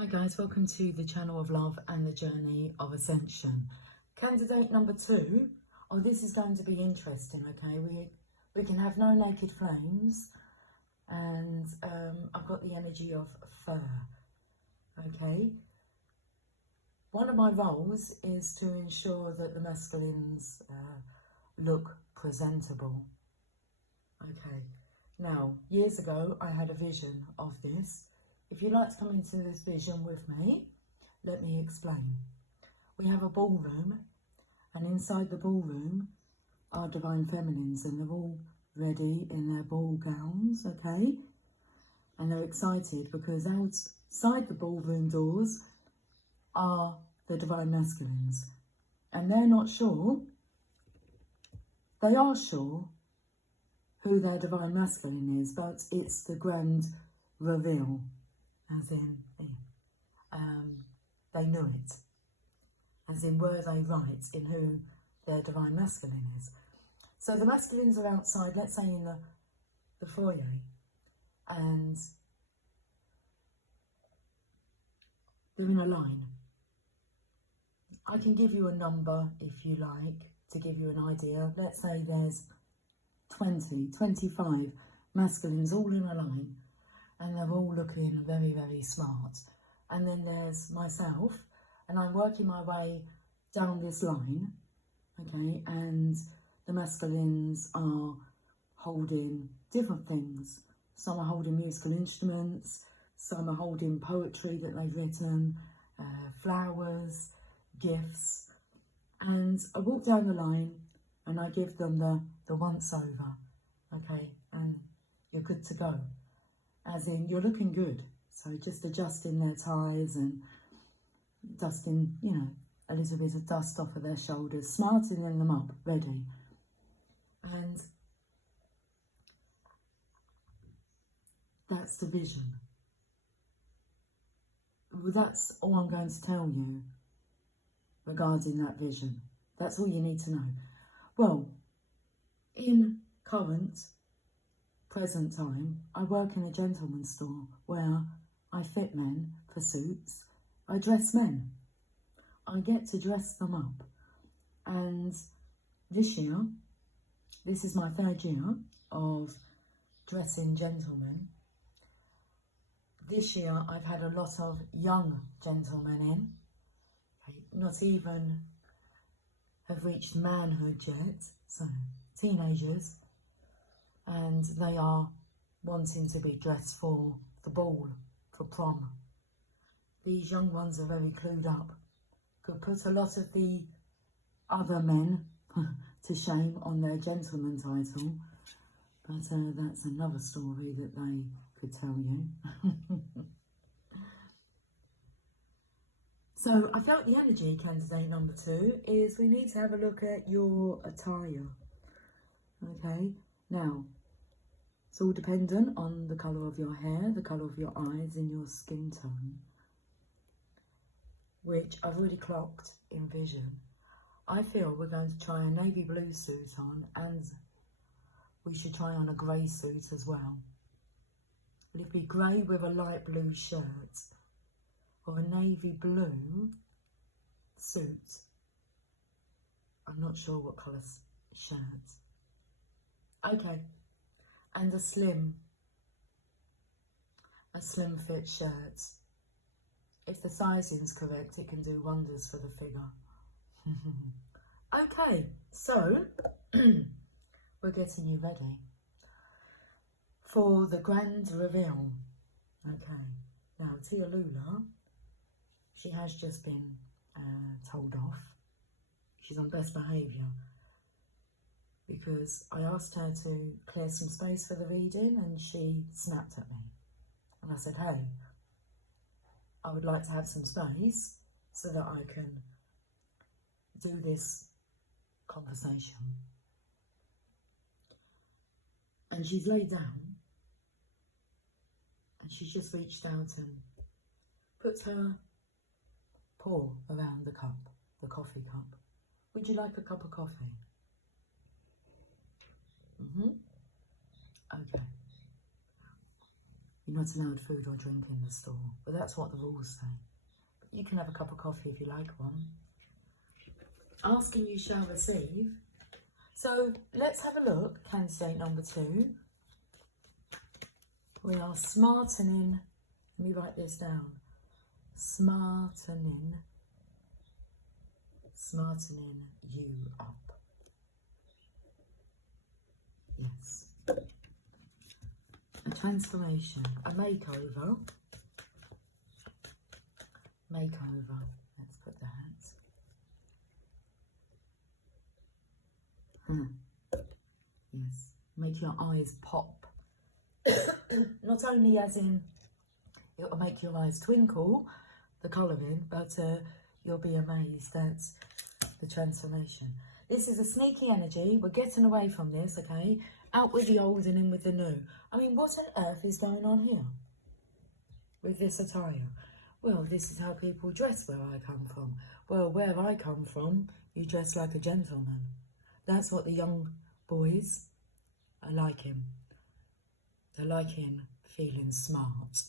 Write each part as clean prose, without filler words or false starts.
Hi guys, welcome to the channel of love and the journey of ascension. Candidate number 2. Oh, this is going to be interesting, okay? We can have no naked flames, and I've got the energy of fur, okay? One of my roles is to ensure that the masculines look presentable, okay? Now, years ago, I had a vision of this. If you'd like to come into this vision with me, let me explain. We have a ballroom, and inside the ballroom are divine feminines, and they're all ready in their ball gowns, okay? And they're excited because outside the ballroom doors are the divine masculines. And they're not sure, they are sure who their divine masculine is, but it's the grand reveal. As in, they knew it. As in, were they right in who their divine masculine is? So the masculines are outside, let's say in the foyer, and they're in a line. I can give you a number if you like, to give you an idea. Let's say there's 20, 25 masculines all in a line, and they're all looking very, very smart. And then there's myself, and I'm working my way down this line, okay, and the masculines are holding different things. Some are holding musical instruments, some are holding poetry that they've written, flowers, gifts. And I walk down the line and I give them the once over, okay, and you're good to go. As in, you're looking good. So just adjusting their ties and dusting, you know, a little bit of dust off of their shoulders, smartening them up, ready. And that's the vision. Well, that's all I'm going to tell you regarding that vision. That's all you need to know. Well, in present time, I work in a gentleman's store where I fit men for suits. I dress men. I get to dress them up. And this year, this is my 3rd year of dressing gentlemen. This year, I've had a lot of young gentlemen in. Not even have reached manhood yet, so teenagers. And they are wanting to be dressed for the ball, for prom. These young ones are very clued up. Could put a lot of the other men to shame on their gentleman title, but that's another story that they could tell you. So I felt the energy, candidate number 2, is we need to have a look at your attire, okay? Now, it's all dependent on the colour of your hair, the colour of your eyes and your skin tone, which I've already clocked in vision. I feel we're going to try a navy blue suit on, and we should try on a grey suit as well. Will it be grey with a light blue shirt, or a navy blue suit? I'm not sure what colour shirt. Okay. And a slim fit shirt. If the sizing's correct, it can do wonders for the figure. Okay, so we're getting you ready for the grand reveal. Okay, now Tia Lula, she has just been told off. She's on best behaviour, because I asked her to clear some space for the reading and she snapped at me. And I said, hey, I would like to have some space so that I can do this conversation. And she's laid down and she's just reached out and put her paw around the cup, the coffee cup. Would you like a cup of coffee? Okay. You're not allowed food or drink in the store, but that's what the rules say. But you can have a cup of coffee if you like one. Ask and you shall receive. So let's have a look, candidate number 2. We are smartening, let me write this down, smartening you up. Yes. A transformation, a makeover. Makeover, let's put that. Yes, make your eyes pop. Not only as in it'll make your eyes twinkle, the colouring, but you'll be amazed at the transformation. This is a sneaky energy. We're getting away from this, okay? Out with the old and in with the new. I mean, what on earth is going on here with this attire? Well, this is how people dress where I come from. Well, where I come from, you dress like a gentleman. That's what the young boys are liking. They're liking feeling smart.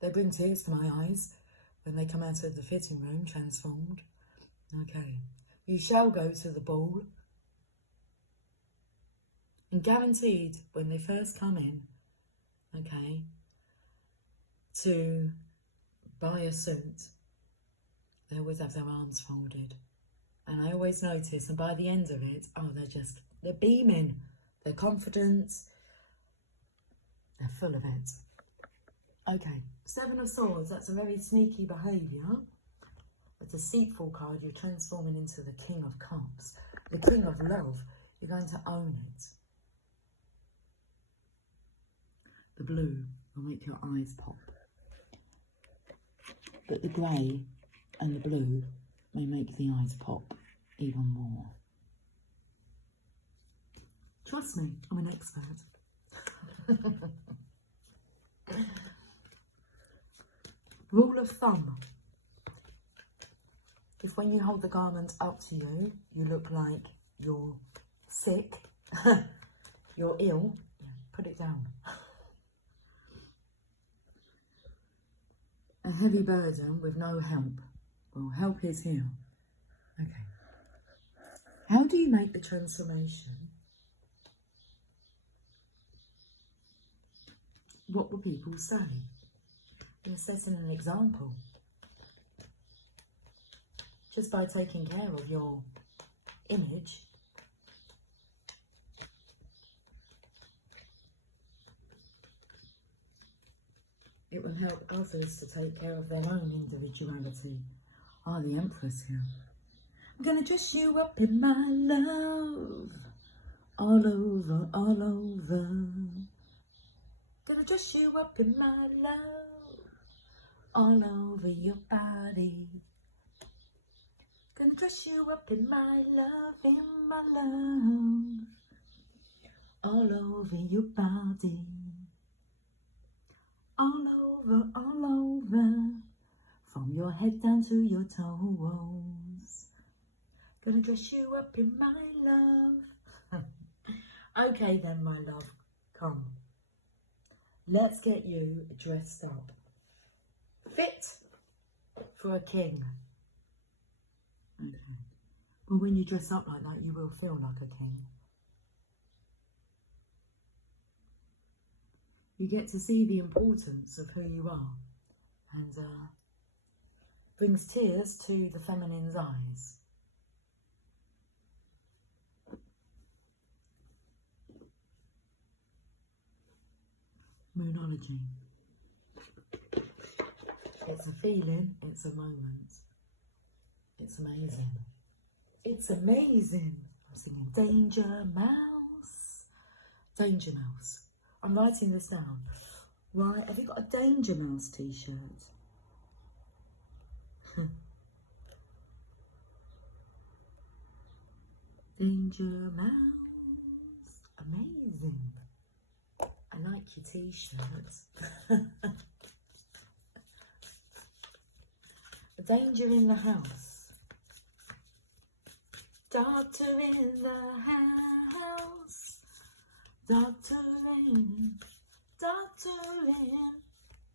They bring tears to my eyes when they come out of the fitting room transformed. Okay, you shall go to the ball. And guaranteed when they first come in, okay, to buy a suit, they always have their arms folded. And I always notice, and by the end of it, oh, they're beaming. They're confident. They're full of it. Okay, 7 of Swords, that's a very sneaky behaviour. A deceitful card, you're transforming into the King of Cups. The King of Love, you're going to own it. The blue will make your eyes pop. But the grey and the blue may make the eyes pop even more. Trust me, I'm an expert. Rule of thumb. If when you hold the garment up to you, you look like you're sick, you're ill, put it down. A heavy burden with no help. Well, help is here. Okay. How do you make the transformation? What will people say? You're setting an example. Just by taking care of your image. It will help others to take care of their own individuality. Ah, the Empress here. I'm gonna dress you up in my love. All over, all over. Gonna dress you up in my love. All over your body. Gonna dress you up in my love, all over your body, all over, from your head down to your toes. Gonna dress you up in my love. Okay then, my love, come. Let's get you dressed up. Fit for a king. Okay. Well, when you dress up like that, you will feel like a king. You get to see the importance of who you are, and brings tears to the feminine's eyes. Moonology. It's a feeling, it's a moment. It's amazing. It's amazing. I'm singing Danger Mouse. Danger Mouse. I'm writing this down. Right, have you got a Danger Mouse t-shirt? Danger Mouse. Amazing. I like your t-shirts. Danger in the house. Doctor in the house. Doctor in. Doctor in.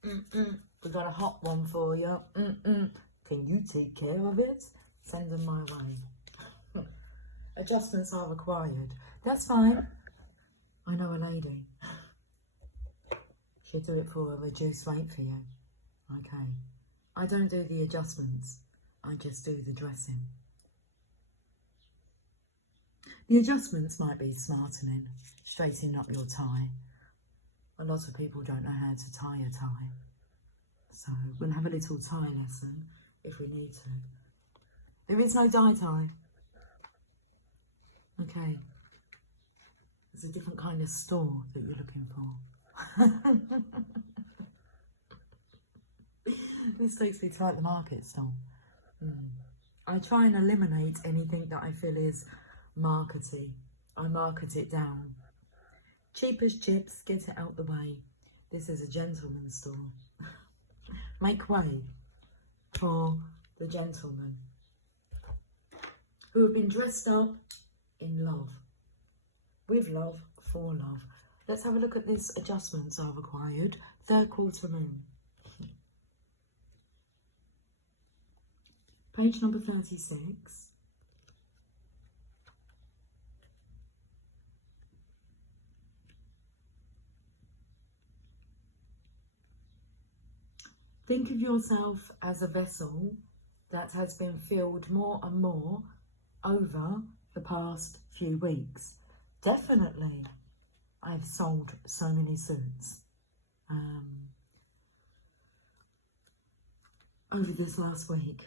We got a hot one for you. Can you take care of it? Send them my way. Adjustments are required. That's fine. I know a lady. She'll do it for a reduced rate for you. Okay. I don't do the adjustments. I just do the dressing. The adjustments might be smartening, straightening up your tie. A lot of people don't know how to tie a tie. So we'll have a little tie lesson if we need to. There is no dye tie. Okay. There's a different kind of store that you're looking for. This takes me to like the market stall. I try and eliminate anything that I feel is markety. I market it down. Cheap as chips, get it out the way. This is a gentleman's store. Make way for the gentlemen who have been dressed up in love. With love, for love. Let's have a look at this. Adjustments are required. Third quarter moon. Page number 36. Think of yourself as a vessel that has been filled more and more over the past few weeks. Definitely, I've sold so many suits over this last week.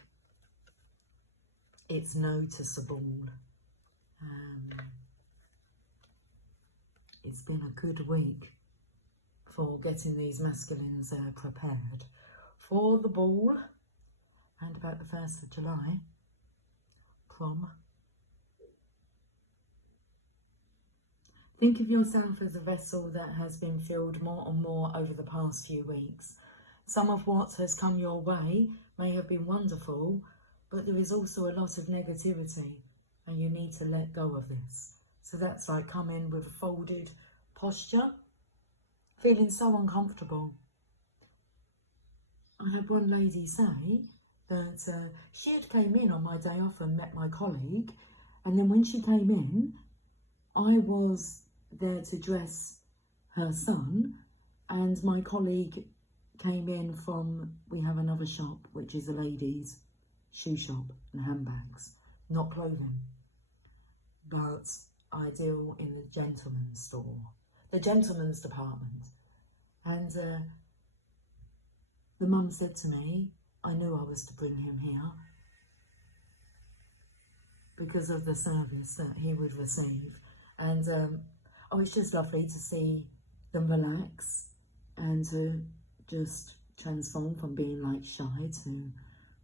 It's noticeable. It's been a good week for getting these masculines prepared for the ball and about the 1st of July, prom. Think of yourself as a vessel that has been filled more and more over the past few weeks. Some of what has come your way may have been wonderful, but there is also a lot of negativity and you need to let go of this. So that's like coming with a folded posture, feeling so uncomfortable. I had one lady say that she had came in on my day off and met my colleague, and then when she came in, I was there to dress her son, and my colleague came in from, we have another shop which is a ladies' shoe shop and handbags, not clothing, but I deal in the gentleman's store, the gentleman's department. And the mum said to me, I knew I was to bring him here because of the service that he would receive. And oh, it's just lovely to see them relax and to just transform from being like shy to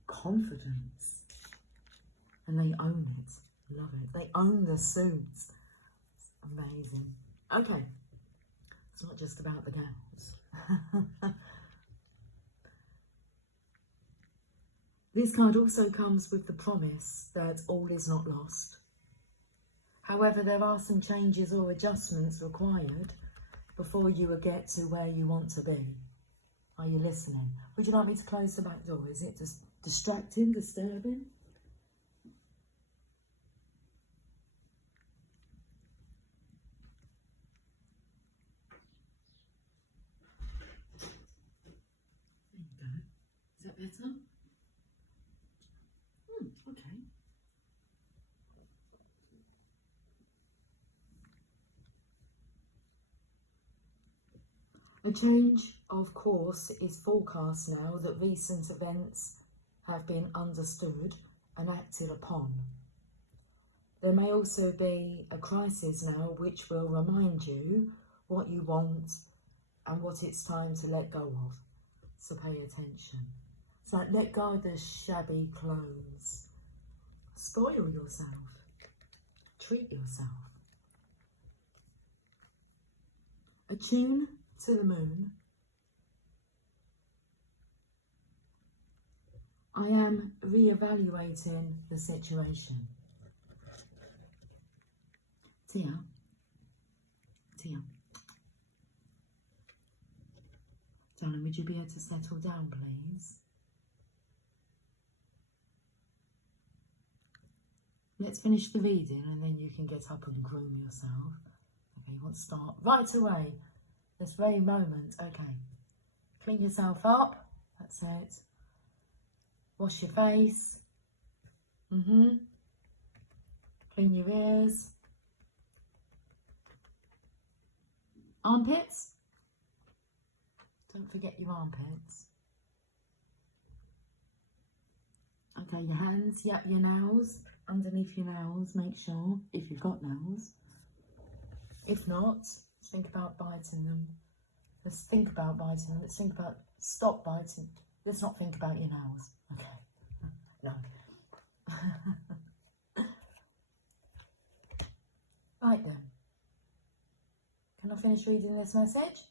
confidence. And they own it. Love it. They own the suits. It's amazing. Okay. It's not just about the gals. This card also comes with the promise that all is not lost. However, there are some changes or adjustments required before you will get to where you want to be. Are you listening? Would you like me to close the back door? Is it just distracting, disturbing? There you go. Is that better? Okay. A change of course is forecast now that recent events have been understood and acted upon. There may also be a crisis now which will remind you what you want and what it's time to let go of. So pay attention. It's like let go of the shabby clothes. Spoil yourself. Treat yourself. Attune to the moon. I am re-evaluating the situation. Tia. Darling, would you be able to settle down, please? Let's finish the reading and then you can get up and groom yourself. Okay, you want to start right away. This very moment. Okay. Clean yourself up. That's it. Wash your face. Clean your ears. Armpits. Don't forget your armpits. Okay, your hands. Yep, your nails. Underneath your nails, make sure, if you've got nails. If not, think about biting them. Let's think about biting them. Let's think about, stop biting. Let's not think about your nails. Okay. No. Right then. Can I finish reading this message?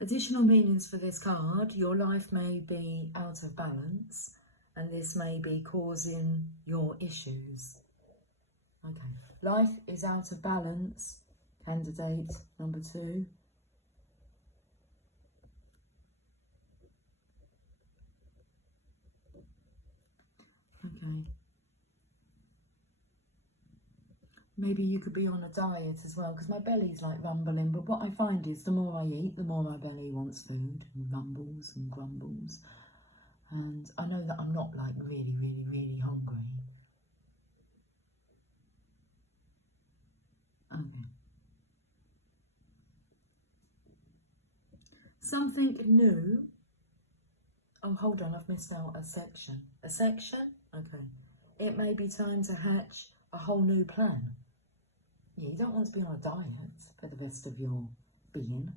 Additional meanings for this card. Your life may be out of balance and this may be causing your issues. Okay, life is out of balance, candidate number 2. Okay. Maybe you could be on a diet as well, because my belly's like rumbling, but what I find is the more I eat, the more my belly wants food and rumbles and grumbles. And I know that I'm not like really, really, really hungry. Okay. Something new. Oh, hold on, I've missed out a section. A section? Okay. It may be time to hatch a whole new plan. Yeah, you don't want to be on a diet for the rest of your being.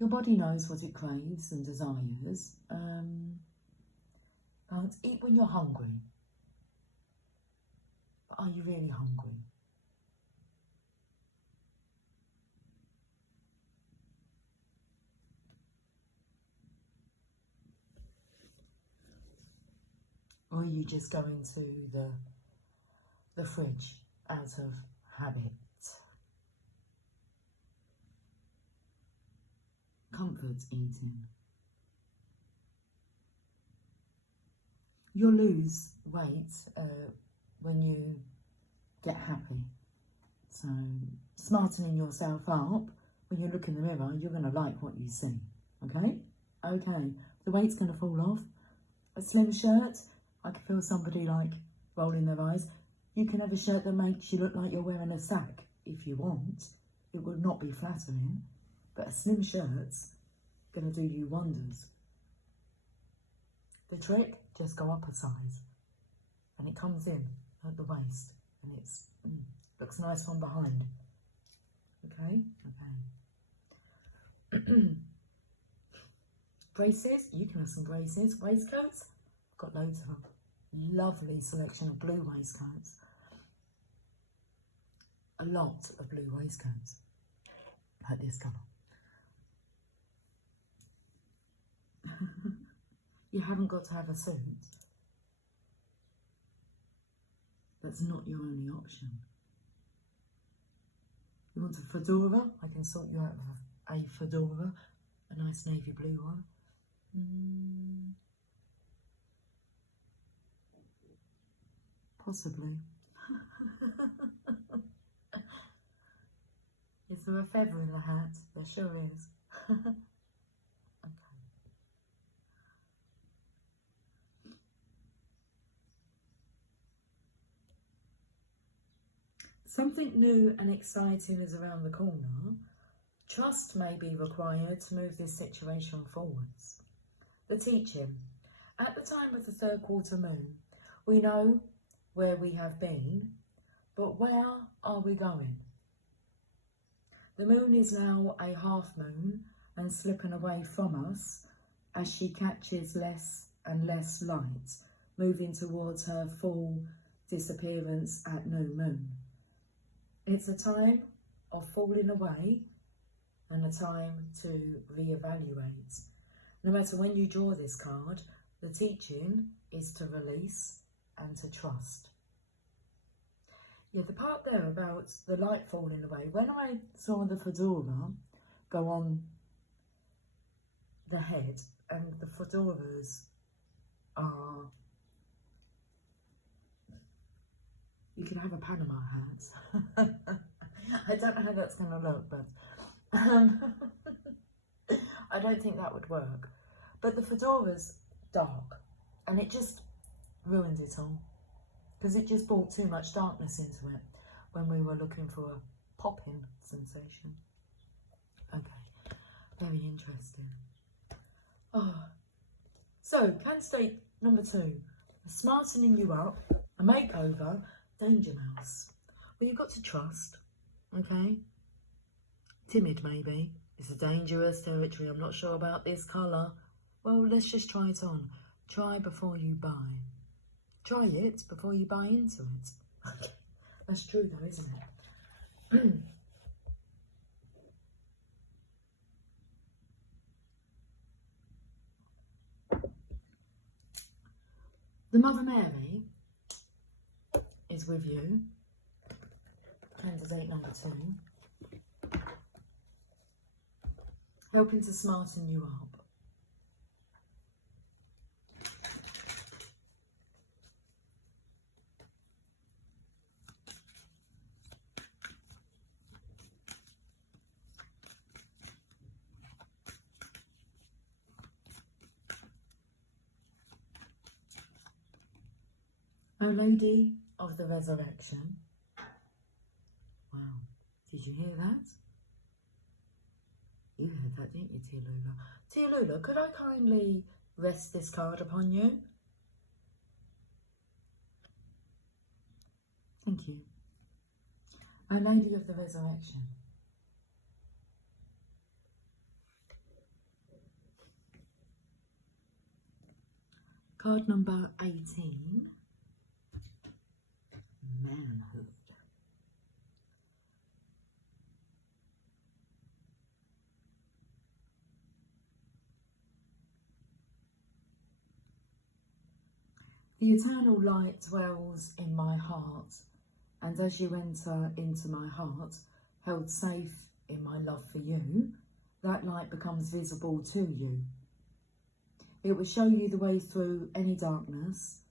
Your body knows what it craves and desires. But eat when you're hungry. But are you really hungry? Or are you just going to the fridge out of habit? Comfort eating. You'll lose weight when you get happy. So smartening yourself up, when you look in the mirror, you're going to like what you see. Okay? Okay. The weight's going to fall off. A slim shirt, I can feel somebody like rolling their eyes. You can have a shirt that makes you look like you're wearing a sack if you want. It would not be flattering, but a slim shirt's going to do you wonders. The trick, just go up a size and it comes in at the waist and it's looks nice from behind. Okay? Okay. Braces, you can have some braces. Waistcoats, got loads of them. Lovely selection of blue waistcoats. A lot of blue waistcoats, like this colour. You haven't got to have a suit. That's not your only option. You want a fedora? I can sort you out with a fedora, a nice navy blue one. Possibly. Is there a feather in the hat? There sure is. Okay. Something new and exciting is around the corner. Trust may be required to move this situation forwards. The teaching. At the time of the third quarter moon, we know where we have been, but where are we going? The moon is now a half moon and slipping away from us as she catches less and less light, moving towards her full disappearance at new moon. It's a time of falling away and a time to reevaluate. No matter when you draw this card, the teaching is to release and to trust. Yeah, the part there about the light falling away, when I saw the fedora go on the head, and the fedoras are, you can have a Panama hat. I don't know how that's going to look, but I don't think that would work. But the fedora's dark, and it just ruined it all, because it just brought too much darkness into it when we were looking for a popping sensation. Okay, very interesting. Oh, so candidate number 2, smartening you up, a makeover, Danger Mouse. Well, you've got to trust, okay? Timid, maybe. It's a dangerous territory. I'm not sure about this colour. Well, let's just try it on. Try before you buy. Try it before you buy into it. Okay, that's true though, isn't it? The Mother Mary is with you, candidate number 2, helping to smarten you up. Our Lady of the Resurrection. Wow, did you hear that? You heard that, didn't you, Tia Lula? Tia Lula, could I kindly rest this card upon you? Thank you. Our Lady of the Resurrection. Card number 18. Manhood. The eternal light dwells in my heart, and as you enter into my heart, held safe in my love for you, that light becomes visible to you. It will show you the way through any darkness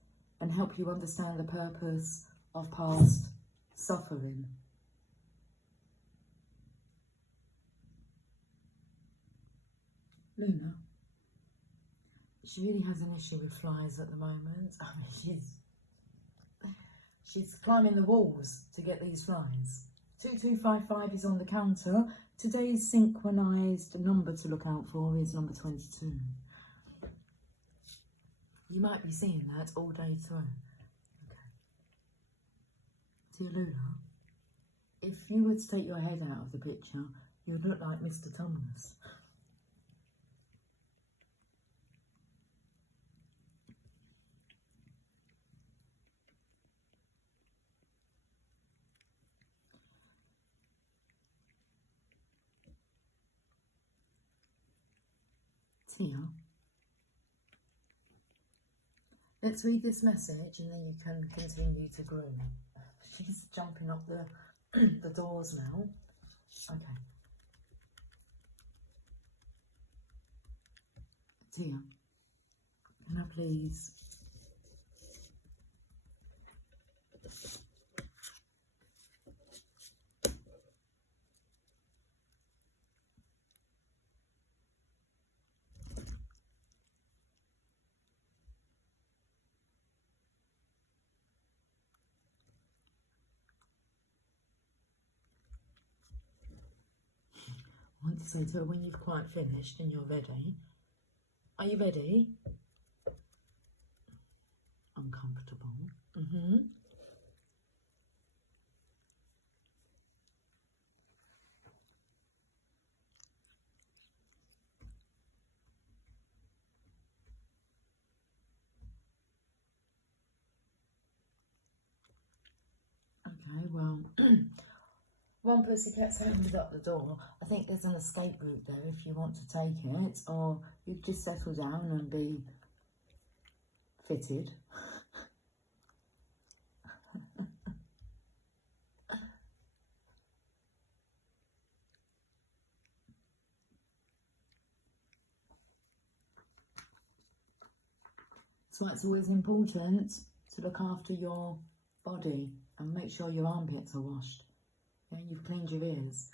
and help you understand the purpose of past suffering. Luna, she really has an issue with flies at the moment. I mean, she's climbing the walls to get these flies. 2255 is on the counter. Today's synchronised number to look out for is number 22. You might be seeing that all day through. Tia Lula, if you were to take your head out of the picture, you would look like Mr. Tumnus. Tia, let's read this message and then you can continue to groom. She's jumping up the the doors now. Okay. Tia, can I please? I want to say to her, when you've quite finished and you're ready. Are you ready? Uncomfortable. Okay, well, one pussycat's opened up the door. I think there's an escape route there if you want to take it, or you just settle down and be fitted. That's why it's always important to look after your body and make sure your armpits are washed. Yeah, you've cleaned your ears.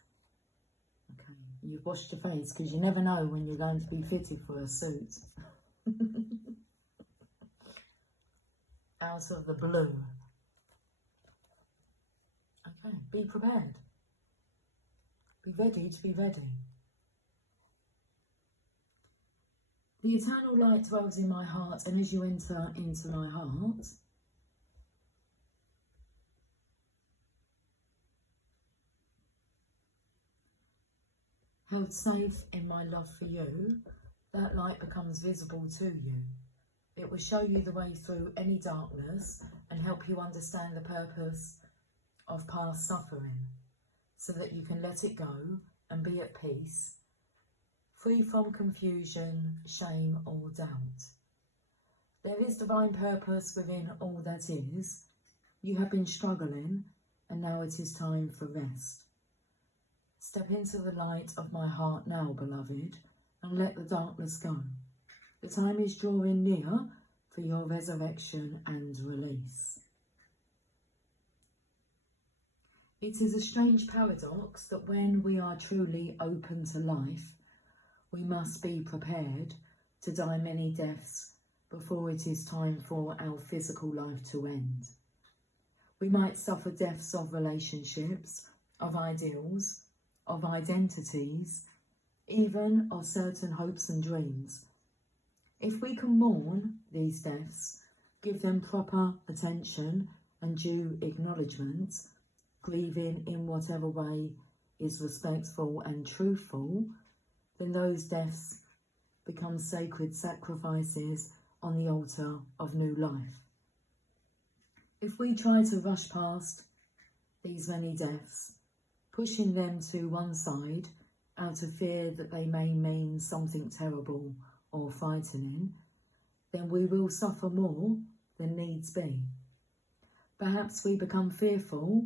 Okay, you've washed your face, because you never know when you're going to be fitted for a suit. Out of the blue. Okay, be prepared. Be ready to be ready. The eternal light dwells in my heart, and as you enter into my heart, held safe in my love for you, that light becomes visible to you. It will show you the way through any darkness and help you understand the purpose of past suffering, so that you can let it go and be at peace, free from confusion, shame or doubt. There is divine purpose within all that is. You have been struggling, and now it is time for rest. Step into the light of my heart now, beloved, and let the darkness go. The time is drawing near for your resurrection and release. It is a strange paradox that when we are truly open to life, we must be prepared to die many deaths before it is time for our physical life to end. We might suffer deaths of relationships, of ideals, of identities, even of certain hopes and dreams. If we can mourn these deaths, give them proper attention and due acknowledgement, grieving in whatever way is respectful and truthful, then those deaths become sacred sacrifices on the altar of new life. If we try to rush past these many deaths, pushing them to one side out of fear that they may mean something terrible or frightening, then we will suffer more than needs be. Perhaps we become fearful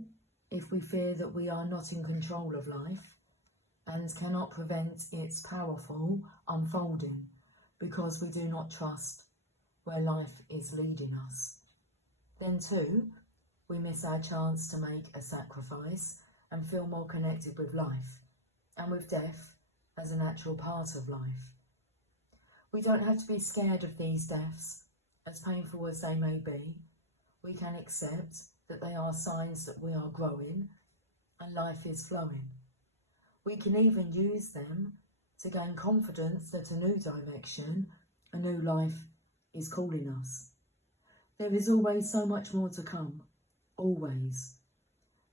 if we fear that we are not in control of life and cannot prevent its powerful unfolding because we do not trust where life is leading us. Then too, we miss our chance to make a sacrifice and feel more connected with life and with death as a natural part of life. We don't have to be scared of these deaths, as painful as they may be. We can accept that they are signs that we are growing and life is flowing. We can even use them to gain confidence that a new direction, a new life is calling us. There is always so much more to come, always.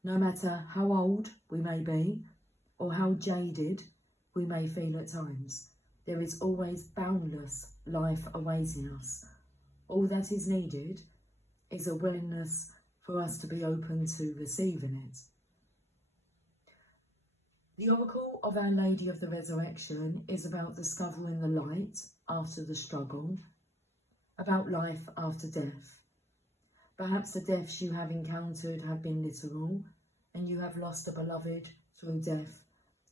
No matter how old we may be or how jaded we may feel at times, there is always boundless life awaiting us. All that is needed is a willingness for us to be open to receiving it. The oracle of Our Lady of the Resurrection is about discovering the light after the struggle, about life after death. Perhaps the deaths you have encountered have been literal, and you have lost a beloved through death,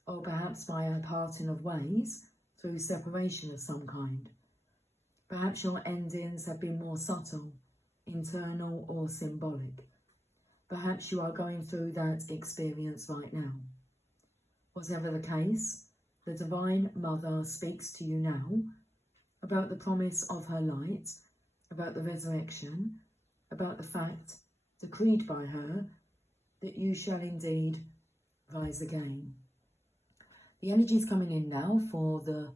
or perhaps by a parting of ways through separation of some kind. Perhaps your endings have been more subtle, internal or symbolic. Perhaps you are going through that experience right now. Whatever the case, the Divine Mother speaks to you now about the promise of her light, about the resurrection, about the fact, decreed by her, that you shall indeed rise again. The energy is coming in now for the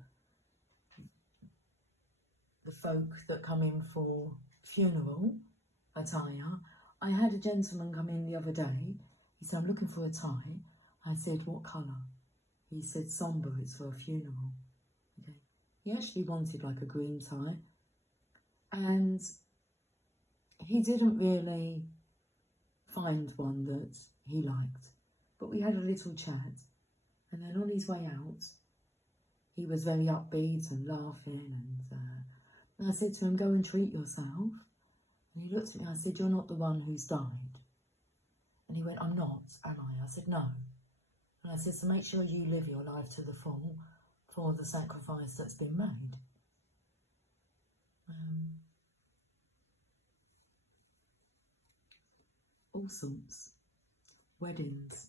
folk that come in for funeral attire. I had a gentleman come in the other day. He said, I'm looking for a tie. I said, what colour? He said, sombre, it's for a funeral. Okay. He actually wanted like a green tie. And he didn't really find one that he liked. But we had a little chat. And then on his way out, he was very upbeat and laughing. And I said to him, go and treat yourself. And he looked at me, I said, you're not the one who's died. And he went, I'm not, am I? I said, no. And I said, so make sure you live your life to the full for the sacrifice that's been made. all sorts. Weddings.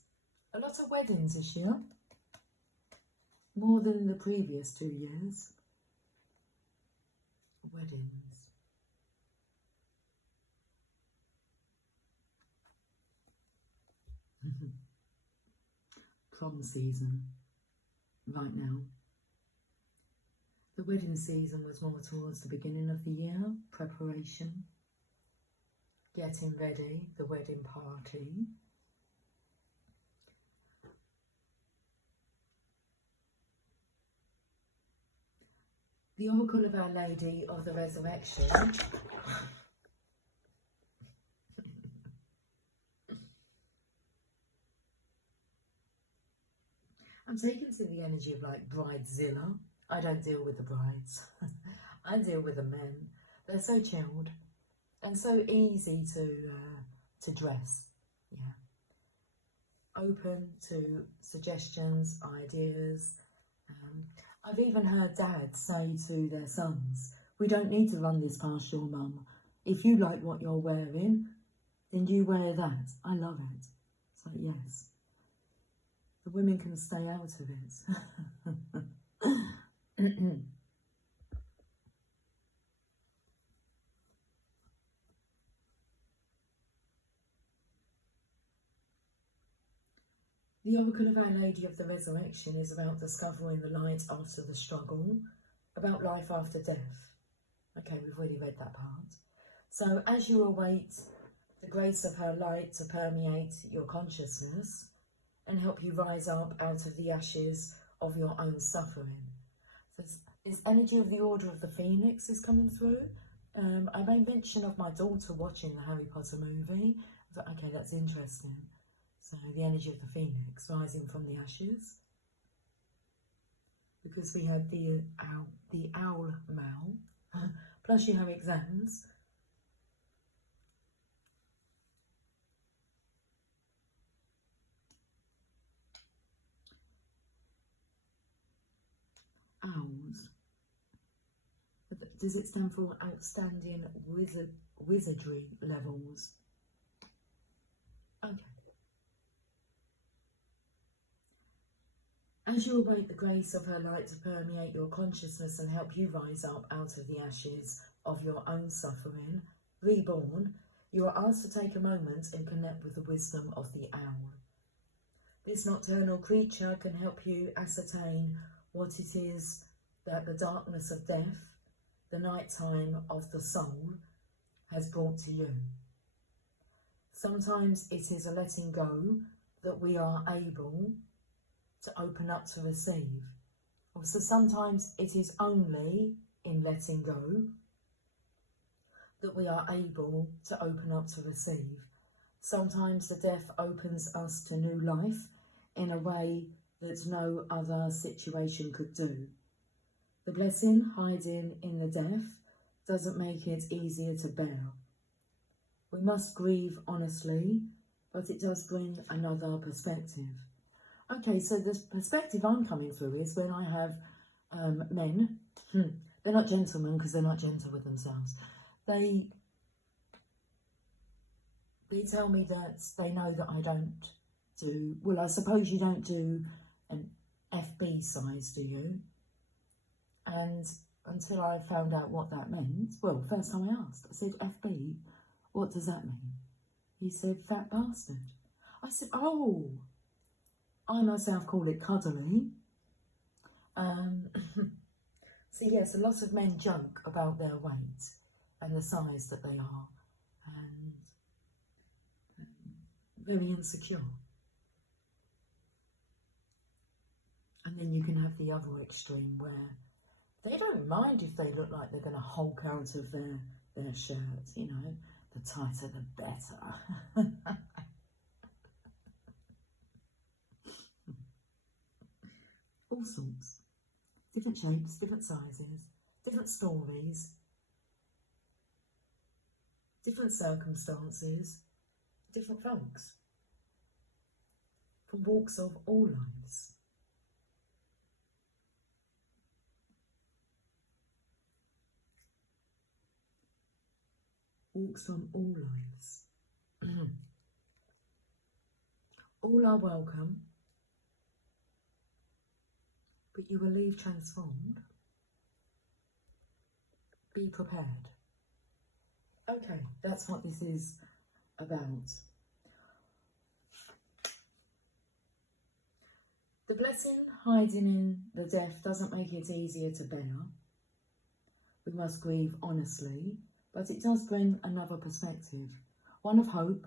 A lot of weddings this year. More than the previous 2 years. Weddings. Prom season. Right now. The wedding season was more towards the beginning of the year. Preparation. Getting ready. The wedding party. The Oracle of Our Lady of the Resurrection I'm taken to the energy of like Bridezilla. I don't deal with the brides. I deal with the men. They're so chilled and so easy to dress. Yeah. Open to suggestions, ideas. I've even heard dads say to their sons, we don't need to run this past your mum. If you like what you're wearing, then you wear that. I love it. So yes, the women can stay out of it. The Oracle of Our Lady of the Resurrection is about discovering the light after the struggle, about life after death. Okay, we've already read that part. So as you await the grace of her light to permeate your consciousness and help you rise up out of the ashes of your own suffering. So this energy of the Order of the Phoenix is coming through. I made mention of my daughter watching the Harry Potter movie. I thought, okay, that's interesting. So the energy of the phoenix rising from the ashes. Because we had the owl Mal, plus you have exams. Owls. Does it stand for outstanding wizardry levels? Okay. As you await the grace of her light to permeate your consciousness and help you rise up out of the ashes of your own suffering, reborn, you are asked to take a moment and connect with the wisdom of the owl. This nocturnal creature can help you ascertain what it is that the darkness of death, the night time of the soul, has brought to you. Sometimes it is a letting go that we are able to open up to receive. So sometimes it is only in letting go that we are able to open up to receive. Sometimes the death opens us to new life in a way that no other situation could do. The blessing hiding in the death doesn't make it easier to bear. We must grieve honestly, but it does bring another perspective. Okay, so the perspective I'm coming through is when I have men, they're not gentlemen because they're not gentle with themselves. They tell me that they know that I don't do, well, I suppose you don't do an FB size, do you? And until I found out what that meant, well, first time I asked, I said, FB, what does that mean? He said, fat bastard. I said, oh, I myself call it cuddly. So yes, a lot of men joke about their weight and the size that they are, and very insecure. And then you can have the other extreme where they don't mind if they look like they're going to hulk out of their shirt, you know, the tighter the better. All sorts, different shapes, different sizes, different stories, different circumstances, different folks, from walks of all lives. Walks from all lives. All are welcome, but you will leave transformed. Be prepared. Okay, that's what this is about. The blessing hiding in the death doesn't make it easier to bear. We must grieve honestly, but it does bring another perspective, one of hope,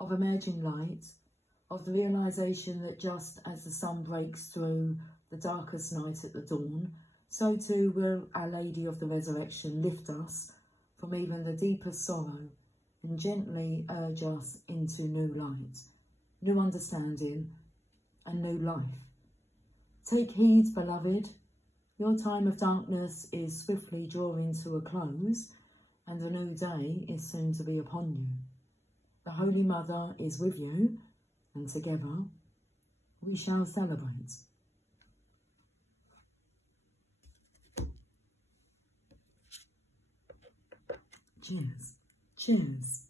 of emerging light, of the realisation that just as the sun breaks through the darkest night at the dawn, so too will Our Lady of the Resurrection lift us from even the deepest sorrow and gently urge us into new light, new understanding and new life. Take heed, beloved, your time of darkness is swiftly drawing to a close and a new day is soon to be upon you. The Holy Mother is with you and together we shall celebrate. Cheers. Cheers.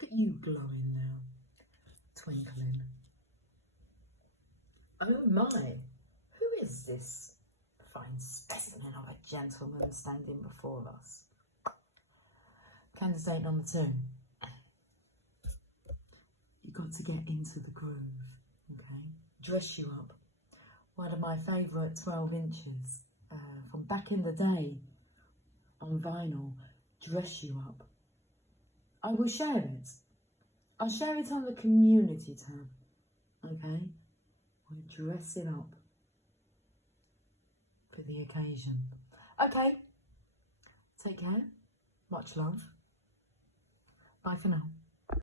Look at you glowing now, twinkling. Oh my, who is this fine specimen of a gentleman standing before us? Candidate number 2. You've got to get into the groove, okay? Dress you up. One of my favourite 12 inches from back in the day on vinyl. Dress you up. I will share it. I'll share it on the community tab, okay? We'll dress it up for the occasion. Okay, take care. Much love. Bye for now.